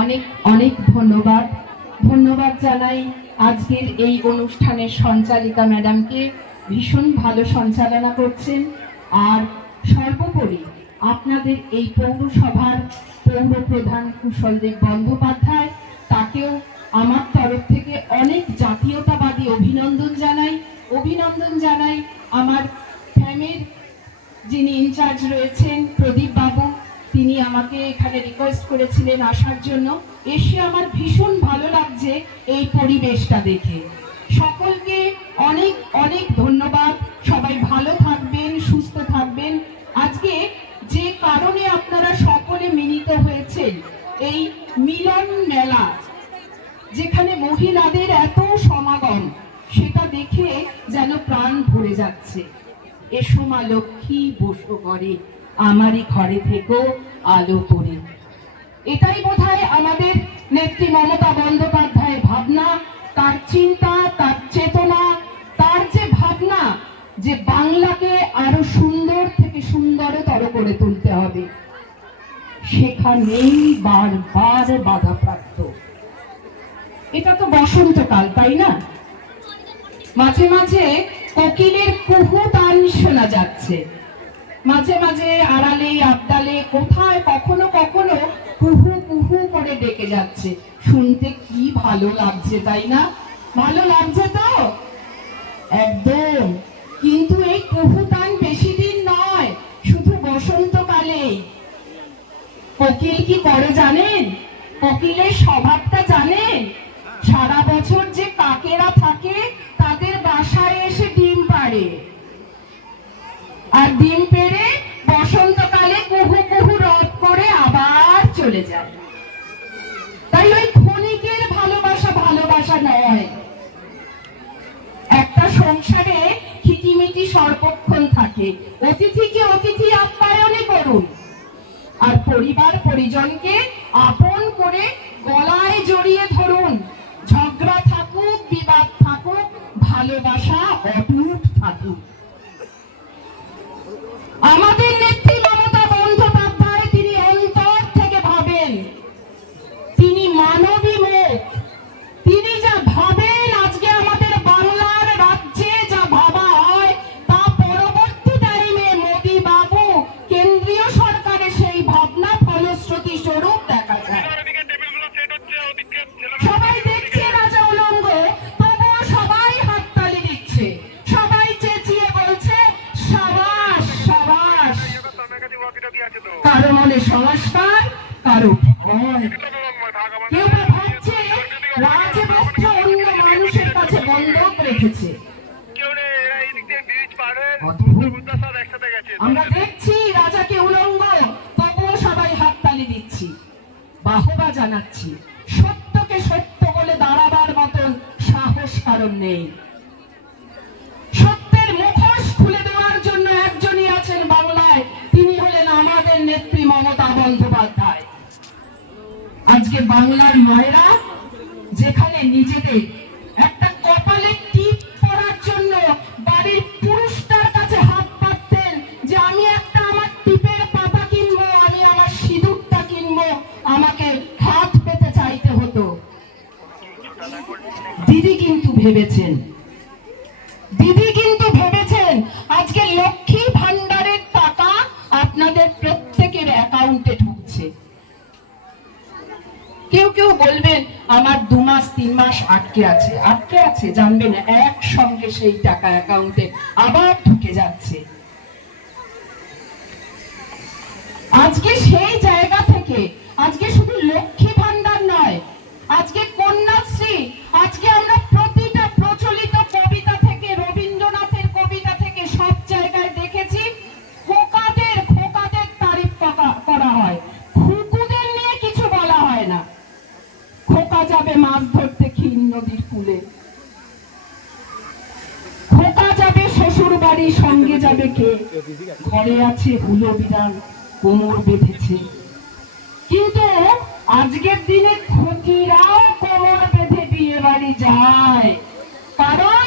অনেক অনেক ধন্যবাদ। ধন্যবাদ জানাই আজকের এই অনুষ্ঠানের সঞ্চালিকা ম্যাডামকে। ভীষণ ভালো সঞ্চালনা করছেন। আর সর্বোপরি আপনাদের এই পৌরসভার পৌর প্রধান কুশলদেব বন্দ্যোপাধ্যায়, তাকেও আমার তরফ থেকে অনেক জাতীয়তাবাদী অভিনন্দন জানাই। অভিনন্দন জানাই আমার ফ্যামের যিনি ইনচার্জ রয়েছেন প্রদীপ বাবু তিনি আমাকে এখানে রিকোয়েস্ট করেছিলেন আসার জন্য। এসে আমার ভীষণ ভালো লাগছে এই পরিবেশটা দেখে। সকলকে অনেক অনেক ধন্যবাদ। সবাই ভালো থাকবেন, সুস্থ থাকবেন। আজকে যে কারণে আপনারা সকলে মিলিত হয়েছেন, এই মিলন মেলা, যেখানে মহিলাদের এত সমাগম, সেটা দেখে যেন প্রাণ ভরে যাচ্ছে। এসো মা লক্ষ্মী বসো করে আমারই ঘরে থেকেও আলো করে এটাই বোধহয় আমাদের নেত্রী মমতা বন্দ্যোপাধ্যায়ের ভাবনা। তার চিন্তা, তার চেতনা, তার যে ভাবনা যে বাংলাকে আরও সুন্দর থেকে সুন্দরতর করে তুলতে হবে। সেখানেই বারবার বাধাপ্রাপ্ত। এটা তো বসন্তকাল, তাই না? মাঝে মাঝে কোকিলের কুহু তান শোনা যাচ্ছে। মাঝে মাঝে আড়ালে, আবদালে, কোথায় কখনো কখনো কুহু কুহু করে ডেকে যাচ্ছে। শুনতে কি ভালো লাগছে, তাই না? ভালো লাগছে তো? একদম। কিন্তু এই কুহু তান বেশি দিন নয়, শুধু বসন্তকালেই কোকিল কি করে জানেন? কোকিলের স্বভাবটা জানেন? সারা বছর যে কাকেরা থাকে, তাদের বাসায় এসে ডিম পাড়ে। আর ডিম চলে যায়। তাই ওই ক্ষণিকের ভালোবাসা ভালোবাসা নয়। একটা সংসারে খিটিমিটি সর্বক্ষণ থাকে। অতিথিকে অতিথি আপ্যায়নে করুন। আর পরিবার পরিজনকে আপন করে গলায় জড়িয়ে ধরুন। ঝগড়া থাকুক, বিবাদ থাকুক, ভালোবাসা অটুট থাকুক। আমাদের নেত্রী কারও মনে সংস্কার কারও ভয়। কেউ বা ভাবছে রাজবস্ত্র অন্য মানুষের কাছে বন্ধক রেখেছে। আমরা দেখছি রাজাকে উলঙ্গ তবুও সবাই হাততালি দিচ্ছি। বাহবা জানাচ্ছি সত্যকে সত্য বলে দাঁড়াবার মতন সাহস কারণ নেই। মমতা বন্দ্যোপাধ্যায়। আজকে বাংলার মায়েরা যেখানে নিজেদের একটা কপালে টিপ পরার জন্য বাড়ির পুরুষটার কাছে হাত পাততেন যে আমি একটা আমার টিপের পাতা কিনবো, আমি আমার সিঁদুরটা কিনবো, আমাকে হাত পেতে চাইতে হতো। দিদি কিন্তু ভেবেছেন। দিদি কিন্তু ভেবেছেন, আজকে লক্ষ্মী ভান্ডারের টাকা আপনাদের অ্যাকাউন্টে ঢুকছে। কেউ কেউ বলবেন, আমার দু মাস, তিন মাস আটকে আছে। আটকে আছে জানবেন একসঙ্গে সেই টাকা অ্যাকাউন্টে আবার ঢুকে যাচ্ছে। আজকে সেই জায়গা থেকে, আজকে শুধু লক্ষ্মী বাড়ি সঙ্গে যাবে কে? ঘরে আছে হুলো বিড়াল, কোমর বেঁধেছে। কিন্তু আজকের দিনে খুকিরাও কোমর বেঁধে বিয়ে বাড়ি যায়। কারণ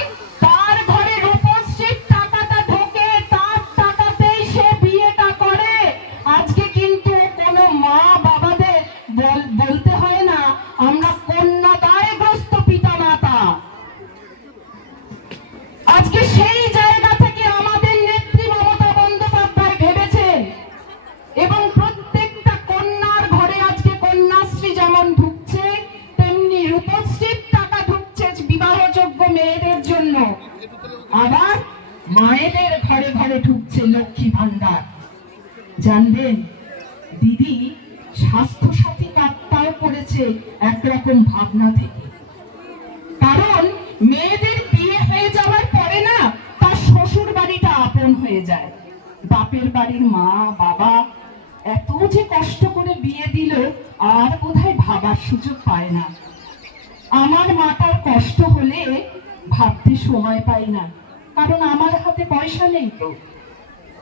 মায়েদের ঘরে ঘরে ঢুকছে লক্ষ্মী ভান্ডার জানবেন, দিদি স্বাস্থ্য সাথী কার্ডটাও করেছে একরকম ভাবনা থেকে। কারণ মেয়েদের বিয়ে হয়ে যাওয়ার পরে না তার শ্বশুর বাড়িটা আপন হয়ে যায়। বাপের বাড়ির মা, বাবা এত যে কষ্ট করে বিয়ে দিল আর বোধহয় ভাবার সুযোগ পায় না। আমার মাতার কষ্ট হলে ভাবতে সময় পাই না। কারণ আমার হাতে পয়সা নেই। তো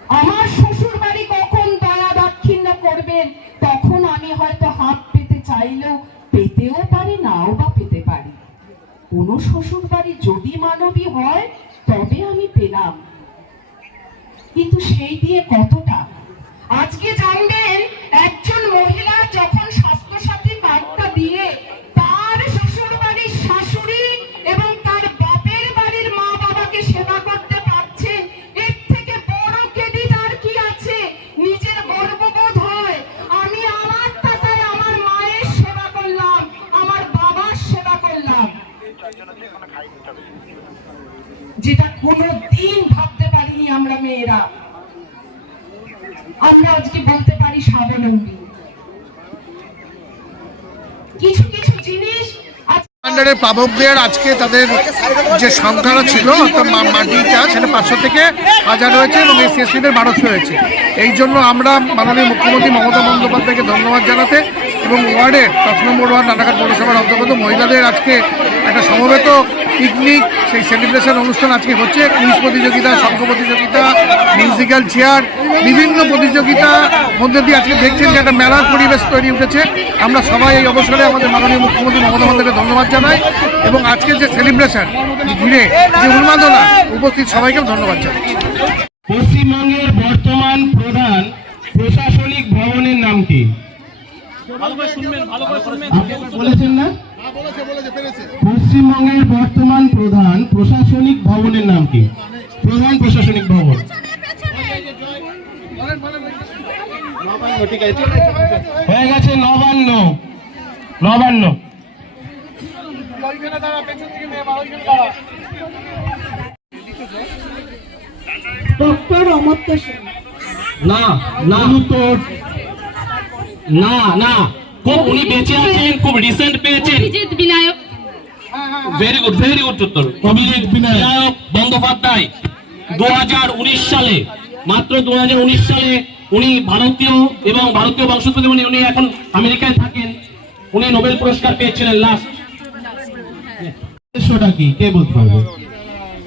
আমার শ্বশুর বাড়ি কখন দয়া দাক্ষিণ্য করবেন? তখন আমি হয়তো হাত পেতে চাইলেও পেতেও পারি, নাও বা পেতে পারি। কোন শ্বশুর বাড়ি যদি মানবী হয়, তবে আমি পেলাম। কিন্তু সেই দিয়ে কতটা? আজকে জানবেন আমরা আজকে বলতে পারি স্বাবলম্বী। কিছু কিছু জিনিস ভান্ডারের আজকে তাদের যে সংখ্যাটা ছিল, অর্থাৎ মাটিটা, সেটা পাঁচশো থেকে হাজার হয়েছে এবং এই সিএসপিদের বারোশো হয়েছে। এই জন্য আমরা মাননীয় মুখ্যমন্ত্রী মমতা বন্দ্যোপাধ্যায়কে ধন্যবাদ জানাতে এবং ওয়ার্ডের দশ নম্বর ওয়ার্ড রানাঘাট পৌরসভার অন্তর্গত মহিলাদের আজকে একটা সমবেত পিকনিক সেই সেলিব্রেশন অনুষ্ঠান আজকে হচ্ছে কুইজ প্রতিযোগিতা শঙ্খ প্রতিযোগিতা মিউজিক্যাল চেয়ার বিভিন্ন প্রতিযোগিতা মধ্যে দিয়ে আজকে দেখছেন যে একটা মেলার পরিবেশ তৈরি উঠেছে। আমরা সবাই এই অবসরে আমাদের মাননীয় মুখ্যমন্ত্রী মমতা বন্দ্যোপাধ্যায়কে ধন্যবাদ জানাই এবং আজকের যে সেলিব্রেশন ঘিরে যে উন্মাদনা উপস্থিত সবাইকে ধন্যবাদ জানাই। পশ্চিমবঙ্গের বর্তমান প্রধান প্রশাসনিক ভবনের নাম কি? বলেছেন না? পশ্চিমবঙ্গের বর্তমান প্রধান প্রশাসনিক ভবনের নাম কি? প্রধান প্রশাসনিক ভবন। হয়ে গেছে নবান্ন। নবান্ন। ডক্টর অমর্ত্য সেন। না না। না না। খুব উনি বেঁচে আছেন খুব রিসেন্ট পেয়েছেন। Abhijit Vinayak. Very good very good উত্তর। অভিজিৎ বিনায়ক। বন্দ্যোপাধ্যায় দুহাজার উনিশ সালে মাত্র দুহাজার উনিশ সালে উনি ভারতীয় এবং ভারতীয় বংশোদ্ভূত উনি উনি এখন আমেরিকায় থাকেন। উনি নোবেল পুরস্কার পেয়েছিলেন লাস্ট উদ্দেশ্যটা কি? কে বলতে পারবে?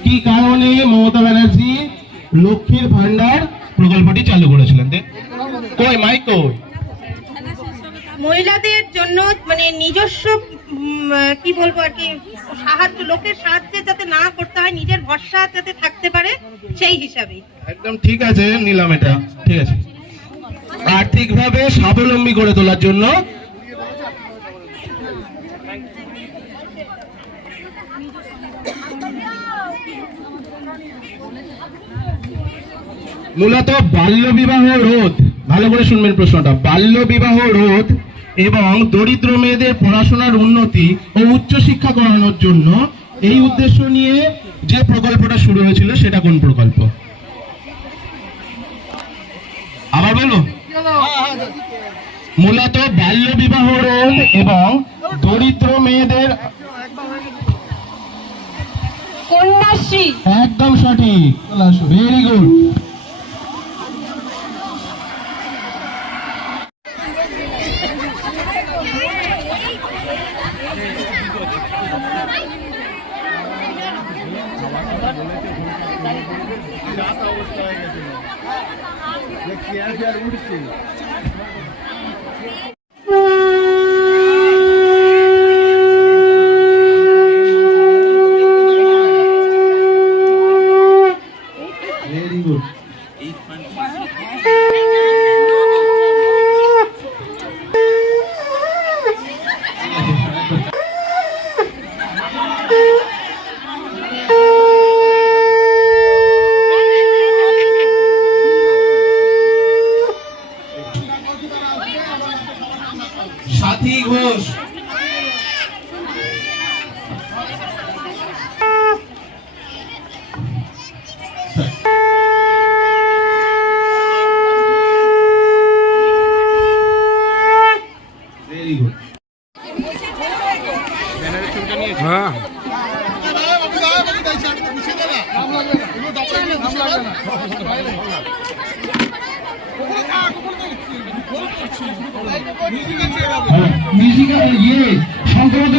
কি কারণে মমতা ব্যানার্জি লক্ষ্মীর ভান্ডার প্রকল্পটি চালু করেছিলেন? কই মাইক কই? মহিলাদের জন্য মানে নিজস্ব কি বলব আর কি, সাহায্য, লোকের সাহায্যে যাতে না করতে হয়, নিজের ভরসা যাতে থাকতে পারে, সেই হিসাবে। একদম ঠিক আছে, নিলাম এটা, ঠিক আছে। আর্থিকভাবে স্বাবলম্বী করে তোলার জন্য। মূলত বাল্য বিবাহ রোধ, ভালো করে শুনবেন প্রশ্নটা বাল্য বিবাহ রোধ এবং দরিদ্র মেয়েদের পড়াশোনার উন্নতি ও উচ্চশিক্ষা করানোর জন্য এই উদ্দেশ্য নিয়ে যে প্রকল্পটা শুরু হয়েছিল সেটা কোন প্রকল্প? আবার বলো। মূলত বাল্য বিবাহ রোধ এবং দরিদ্র মেয়েদের কন্যাশ্রী। একদম সঠিক। ভেরি গুড ভেরি হ্যাঁ। মিউজিক্যাল ইয়ে সংক্রান্ত